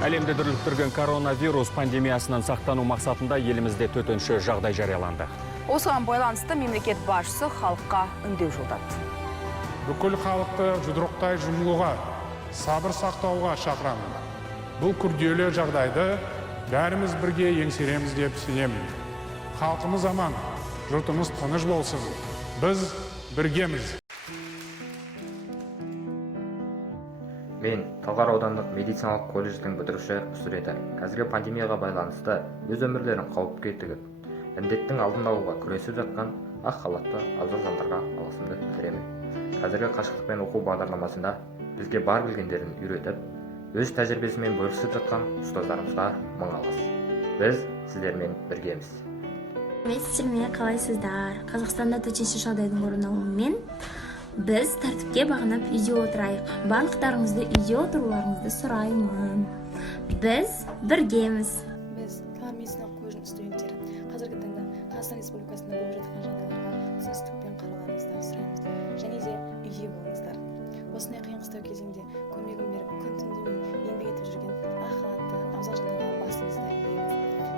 Әлемді дүрліктірген коронавирус пандемиясынан сақтану мақсатында елімізде төтенше жағдай жарияланды. Осыған байланысты мемлекет басшысы халыққа үндеу жолдады. Бүкіл халықты жұдырықтай жұмылуға, сабыр сақтауға шақырамын. Бұл күрделі жағдайды бәріміз бірге еңсереміз деп сенемін. Халқымыз аман, жұртымыз тыныш болсын. Біз біргеміз. Мен Талғар аудандық медициналық колледждің бітіруші студенті. Қазіргі пандемияға байланысты өз өмірлерін қауіпке тігіп, індеттің алдын алуға күресіп жатқан ақ халатты абзал жандарға алғысымды білдіремін. Қазіргі қашықтықпен оқу бағдарламасында бізге бар білгендерін үйретіп, өз тәжірибесімен бөлісіп жатқан ұстаздарымызға мың алғыс. Біз сіздермен біргеміз. Сіздермен қалайсыздар? Қазақстанда төтенше жағдайдың орын алуымен біз тәртіпке бағынып үйде отырайық. Барлықтарыңызды үйде отыруларыңызды сұраймын. Біз біргеміз. Біз Талғар медициналық колледжінің студенттері қазіргі таңда Қазақстан Республикасында болып жатқан жағдайларға түсіністікпен қарауларыңызды сұраймыз. Және де үйде болыңыздар. Осындай қиын-қыстау кезеңде көмегін беріп, күн-түн демей еңбек етіп жүрген ақ халатты абзал жандарға басымызды иеміз.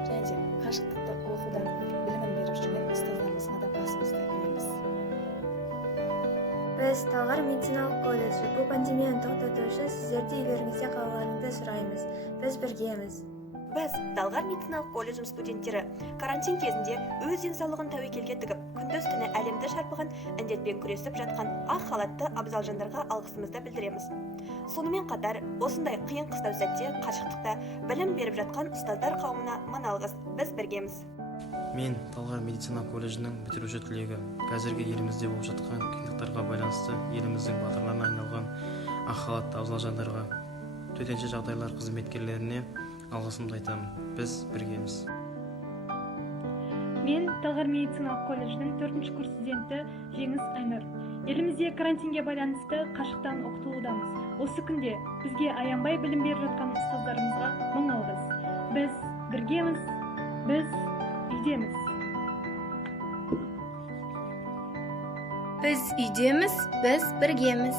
Және де қашықтықты оқуда білімін беріп жүрген ұстаздарымызға да басымызды иеміз. Біз Талғар медициналық колледжі бұл пандемияны тоқтату үшін сіздерді үйлеріңізде қалуларыңызды сұраймыз. Біз біргеміз. Біз Талғар медициналық колледжінің студенттері карантин кезінде өз денсаулығын тәуекелге тігіп, күндіз-түні әлемді шарпыған індетпен күресіп жатқан ақ халатты абзал жандарға алғысымызды білдіреміз. Сонымен қатар, осындай қиын-қыстау сәтте қашықтықта білім беріп жатқан ұстаздар қауымына мың алғыс. Біз біргеміз. Мен Талғар медицина колледжінің бітіруші түлегі. Қазіргі елімізде болып жатқан қиындықтарға байланысты еліміздің батырларына айналған ақ халатты абзал жандарға, төтенше жағдайлар қызметкерлеріне алғысымды айтамын. Біз біргеміз. Мен Талғар медициналық колледждің 4-ші курс студенті Жеңіс Айнұр. Елімізде карантинге байланысты қашықтан оқытылудамыз. Осы күнде бізге аянбай білім беріп жатқан ұстаздарымызға мың алғыс. Біз біргеміз. Біз үйдеміз. Біз үйдеміз, біз біргеміз.